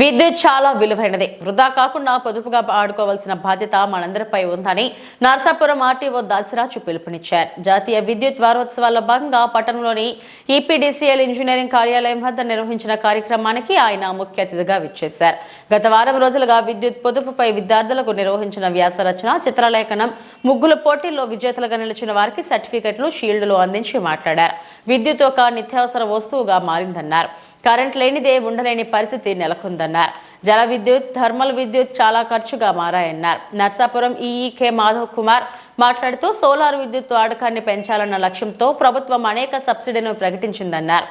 విద్యుత్ చాలా విలువైనది. వృధా కాకుండా పొదుపుగా ఆడుకోవాల్సిన బాధ్యత మనందరిపై ఉందని నర్సాపురం ఆర్టీఓ దాసరాజు పిలుపునిచ్చారు. జాతీయ విద్యుత్ వారోత్సవాల్లో భాగంగా పట్టణంలోని ఈపీడీసీఎల్ ఇంజనీరింగ్ కార్యాలయం వద్ద నిర్వహించిన కార్యక్రమానికి ఆయన ముఖ్య అతిథిగా విచ్చేశారు. గత వారం రోజులుగా విద్యుత్ పొదుపుపై విద్యార్థులకు నిర్వహించిన వ్యాసరచన, చిత్రలేఖనం, ముగ్గుల పోటీల్లో విజేతలుగా నిలిచిన వారికి సర్టిఫికెట్లు, షీల్డ్లు అందించి మాట్లాడారు. విద్యుత్ ఒక నిత్యావసర వస్తువుగా మారిందన్నారు. కరెంట్ లేనిదే ఉండలేని పరిస్థితి నెలకొందన్నారు. జల విద్యుత్, థర్మల్ విద్యుత్ చాలా ఖర్చుగా మారాయన్నారు. నర్సాపురం ఈఈకే మాధవ్ కుమార్ మాట్లాడుతూ సోలార్ విద్యుత్ వాడకాన్ని పెంచాలన్న లక్ష్యంతో ప్రభుత్వం అనేక సబ్సిడీలను ప్రకటించిందన్నారు.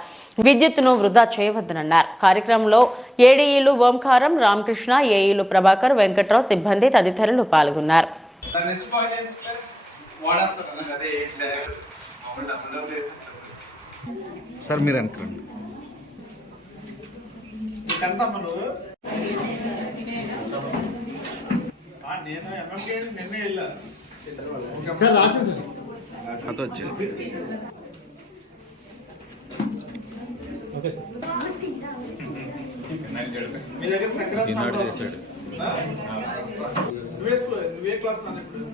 విద్యుత్తును వృధా చేయవద్దనన్నారు. కార్యక్రమంలో ఏడీఈలు ఓంకారం, రామకృష్ణ, ఏఈలు ప్రభాకర్, వెంకట్రావు, సిబ్బంది తదితరులు పాల్గొన్నారు. సార్ మీరు అనుకోండి. నేను ఎమ్మెల్యే నిన్నే వెళ్ళాను. అటు వచ్చింది. మీ దగ్గర ఈనాడు చేశాడు. నువ్వే క్లాస్ నాన్న ఇప్పుడు?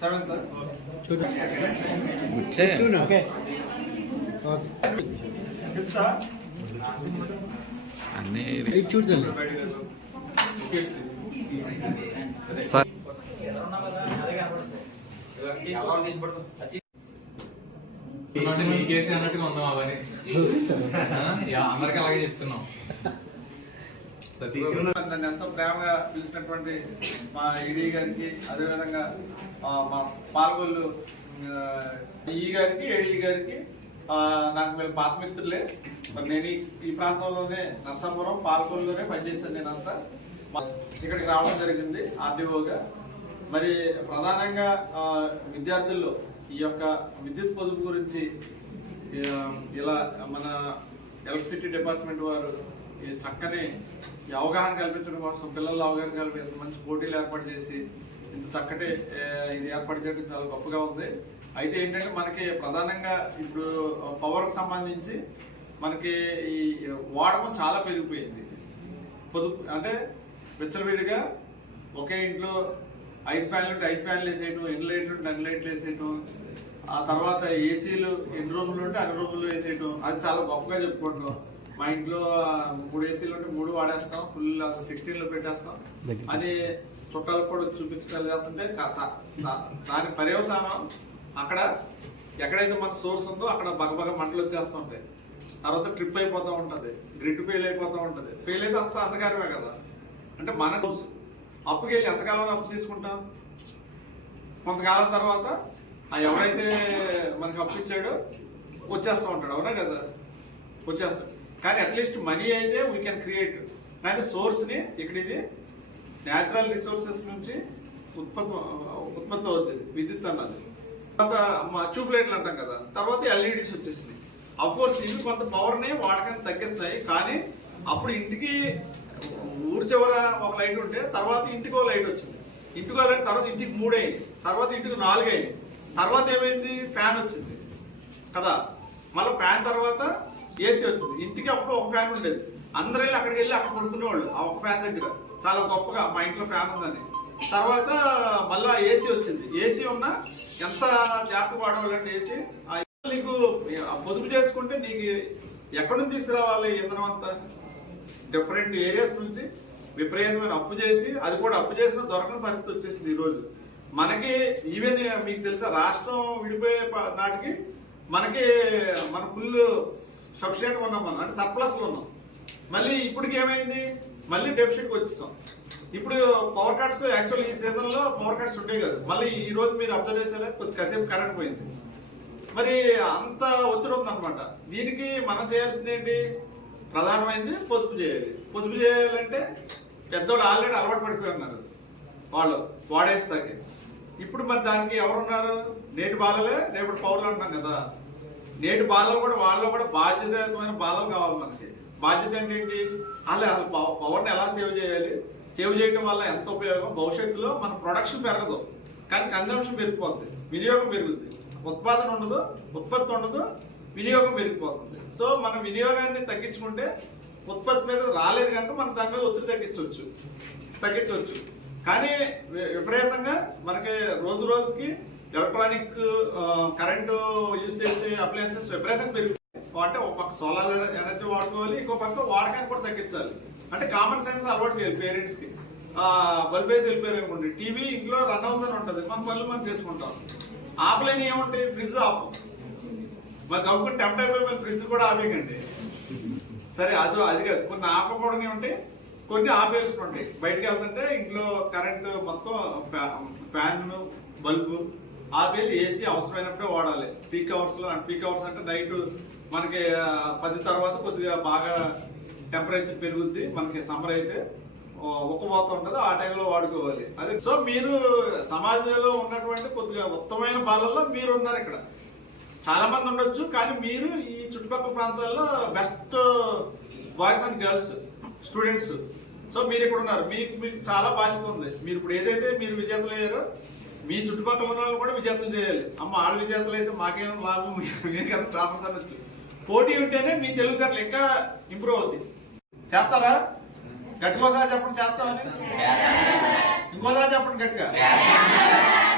7th. వచ్చే అన్నీ చూడలేదు సార్. మీకేసి అన్నట్టుగా ఉందాం అవన్నీ అందరికీ అలాగే చెప్తున్నాం. నన్ను ఎంతో ప్రేమగా పిలిచినటువంటి మా ఈడీ గారికి, అదేవిధంగా మా పాల్గొల్లు ఈ గారికి, ఏడీ గారికి, నాకు వీళ్ళు పాత మిత్రులే. మరి నేను ఈ ప్రాంతంలోనే నర్సాపురం, పాల్గొల్లోనే పనిచేశాను. నేనంతా ఇక్కడికి రావడం జరిగింది ఆర్డీఓగా. మరి ప్రధానంగా విద్యార్థుల్లో ఈ యొక్క విద్యుత్ పొదుపు గురించి ఇలా మన ఎలక్ట్రిసిటీ డిపార్ట్మెంట్ వారు చక్కని అవగాహన కల్పించడం కోసం, పిల్లల్లో అవగాహన కల్పించడం, మంచి పోటీలు ఏర్పాటు చేసి ఇంత చక్కటి ఇది ఏర్పాటు చేయడం చాలా గొప్పగా ఉంది. అయితే ఏంటంటే మనకి ప్రధానంగా ఇప్పుడు పవర్కి సంబంధించి మనకి ఈ వాడకం చాలా పెరిగిపోయింది. పొదుపు అంటే విచ్చలవిడిగా ఒకే ఇంట్లో 5 ఫ్యాన్లు ఉంటే 5 ఫ్యాన్లు వేసేయటం, ఎన్ని లైట్లు ఉంటే అన్ని లైట్లు వేసేయటం, ఆ తర్వాత ఏసీలు ఎన్ని రూములు ఉంటే అన్ని రూములు వేసేయటం, అది చాలా గొప్పగా చెప్పుకుంటాం. మా ఇంట్లో 3 ఏసీలు ఉంటే 3 వాడేస్తాం, ఫుల్ 16లో పెట్టేస్తాం అని చుట్టాలకు కూడా చూపించగలిగేస్తుంటే దాని పర్యవసానం అక్కడ ఎక్కడైతే మన సోర్స్ ఉందో అక్కడ బగబగ మంటలు వచ్చేస్తూ ఉంటాయి. తర్వాత ట్రిప్ అయిపోతూ ఉంటుంది, గ్రిడ్ ఫెయిల్ అయిపోతూ ఉంటుంది. ఫెయిల్ అయితే అంతా అంధకారమే కదా. అంటే మన అప్పుకి వెళ్ళి ఎంతకాలం అప్పు తీసుకుంటాం? కొంతకాలం తర్వాత ఎవరైతే మనకి అప్పు ఇచ్చాడో వచ్చేస్తూ ఉంటాడు, అవునా కదా? వచ్చేస్తాడు. కానీ అట్లీస్ట్ మనీ అయితే వీ కెన్ క్రియేట్. కానీ సోర్స్ని ఇక్కడ ఇది న్యాచురల్ రిసోర్సెస్ నుంచి ఉత్పత్తి అవుతుంది విద్యుత్ అన్నది. తర్వాత మా ట్యూబ్ లైట్లు అంటాం కదా, తర్వాత ఎల్ఈడీస్ వచ్చేసినాయి. అఫ్కోర్స్ ఇవి కొంత పవర్ని వాడకాన్ని తగ్గిస్తాయి. కానీ అప్పుడు ఇంటికి ఊరి చివర ఒక లైట్ ఉంటే తర్వాత ఇంటికి ఒక లైట్ వచ్చింది. ఇంటికి లైట్ తర్వాత ఇంటికి 3 అయింది, తర్వాత ఇంటికి 4 అయింది. తర్వాత ఏమైంది? ఫ్యాన్ వచ్చింది కదా. మళ్ళీ ఫ్యాన్ తర్వాత ఏసీ వచ్చింది. ఇంటికి అప్పుడు ఒక ఫ్యాన్ ఉండేది. అందరూ వెళ్ళి అక్కడికి వెళ్ళి అక్కడ పడుకునేవాళ్ళు ఆ ఒక ఫ్యాన్ దగ్గర, చాలా గొప్పగా మా ఇంట్లో ఫ్యాన్ ఉందని. తర్వాత మళ్ళీ ఏసీ వచ్చింది. ఏసీ ఉన్నా ఎంత జాగ్రత్త వాడవాళ్ళంటే ఏసీ. నీకు పొదుపు చేసుకుంటే నీకు ఎక్కడి నుంచి తీసుకురావాలి ఇంధనం అంతా? డిఫరెంట్ ఏరియాస్ నుంచి విపరీతమైన అప్పు చేసి, అది కూడా అప్పు చేసిన దొరకని పరిస్థితి వచ్చేసింది ఈరోజు మనకి. ఈవెన్ మీకు తెలుసా, రాష్ట్రం విడిపోయే నాటికి మనకి మన ఫుల్ సబ్సిడెంట్ ఉన్నాం, మనం అంటే సర్ప్లస్లో ఉన్నాం. మళ్ళీ ఇప్పటికి ఏమైంది? మళ్ళీ డెఫిసిట్కి వచ్చేస్తాం. ఇప్పుడు పవర్ కట్స్, యాక్చువల్ ఈ సీజన్లో పవర్ కట్స్ ఉండే కదా. మళ్ళీ ఈ రోజు మీరు అబ్జర్వ్ చేసారా, కాసేపు కరెంట్ పోయింది. మరి అంత ఒత్తిడి ఉందన్నమాట. దీనికి మనం చేయాల్సింది ఏంటి? ప్రధానమైనది పొదుపు చేయాలి. పొదుపు చేయాలంటే పెద్దవాళ్ళు ఆల్రెడీ అలవాటు పడిపోయి ఉన్నారు, వాళ్ళు వాడేస్తాకి. ఇప్పుడు మరి దానికి ఎవరున్నారు? నేటి బాలలే రేపటి పౌరులు అంటున్నాం కదా. నేటి బాలలు కూడా వాళ్ళు కూడా బాధ్యతమైన బాలలు కావాలి మనకి. బాధ్యత ఏంటి? వాళ్ళు పవర్ని ఎలా సేవ్ చేయాలి, సేవ్ చేయడం వల్ల ఎంత ఉపయోగం. భవిష్యత్తులో మన ప్రొడక్షన్ పెరగదు కానీ కన్జంప్షన్ పెరిగిపోతుంది, వినియోగం పెరుగుతుంది. ఉత్పాదన ఉండదు, ఉత్పత్తి ఉండదు, వినియోగం పెరిగిపోతుంది. సో మనం వినియోగాన్ని తగ్గించుకుంటే ఉత్పత్తి మీద రాలేదు కనుక మనం దాని మీద ఒత్తిడి తగ్గించవచ్చు. కానీ విపరీతంగా మనకి రోజు రోజుకి ఎలక్ట్రానిక్ కరెంటు యూజ్ చేసే అప్లయన్సెస్ విపరీతంగా పెరుగుతాయి. అంటే ఒక పక్క సోలార్ ఎనర్జీ వాడుకోవాలి, ఇంకో పక్క వాడకాన్ని కూడా తగ్గించాలి. అంటే కామన్ సెన్స్ అలవాటు చేయాలి పేరెంట్స్ కి. బల్బ్ వేసి వెళ్ళిపోయారు అనుకోండి, టీవీ ఇంట్లో రన్ అవుతూనే ఉంటుంది, మన పనులు మనం చేసుకుంటాం. ఆపలేని ఏముంటాయి, ఫ్రిడ్జ్ ఆపు, మరి గవ్వుకుని టెంప్ట్ అయిపోయి మన ఫ్రిడ్జ్ కూడా ఆపేయకండి. సరే అది కాదు, కొన్ని ఆపకూడని ఉంటాయి, కొన్ని ఆపేసుకుంటాయి. బయటకు వెళ్తుంటే ఇంట్లో కరెంటు మొత్తం ఫ్యాన్ బల్బు ఆపేది, ఏసీ అవసరమైనప్పుడే వాడాలి. పీక్ అవర్స్ అంటే నైట్ మనకి 10 తర్వాత కొద్దిగా బాగా టెంపరేచర్ పెరుగుద్ది, మనకి సమ్మర్ అయితే ఉక్కపోత ఉంటుంది, ఆ టైంలో వాడుకోవాలి. అదే సో మీరు సమాజంలో ఉన్నటువంటి కొద్దిగా ఉత్తమమైన బాలల్లో మీరు ఉన్నారు. ఇక్కడ చాలా మంది ఉండొచ్చు, కానీ మీరు ఈ చుట్టుపక్కల ప్రాంతాల్లో best boys and girls students. So మీరు ఇక్కడ ఉన్నారు, మీకు చాలా బాధ్యత ఉంది. మీరు ఇప్పుడు ఏదైతే మీరు విజేతలు అయ్యారో మీ చుట్టుపక్కల ఉన్న వాళ్ళు కూడా విజేతలు చేయాలి. అమ్మ ఆళ్ళు విజేతలు అయితే మాకేం లాభం, మీరు కదా టాపర్స్ అనొచ్చు. పోటీ ఉంటేనే మీ తెలివితేటలు ఇంకా ఇంప్రూవ్ అవుతాయి. చేస్తారా? గట్టిగా ఒకసారి చెప్పండి చేస్తామని, ఇంకోసారి చెప్పండి గట్టిగా.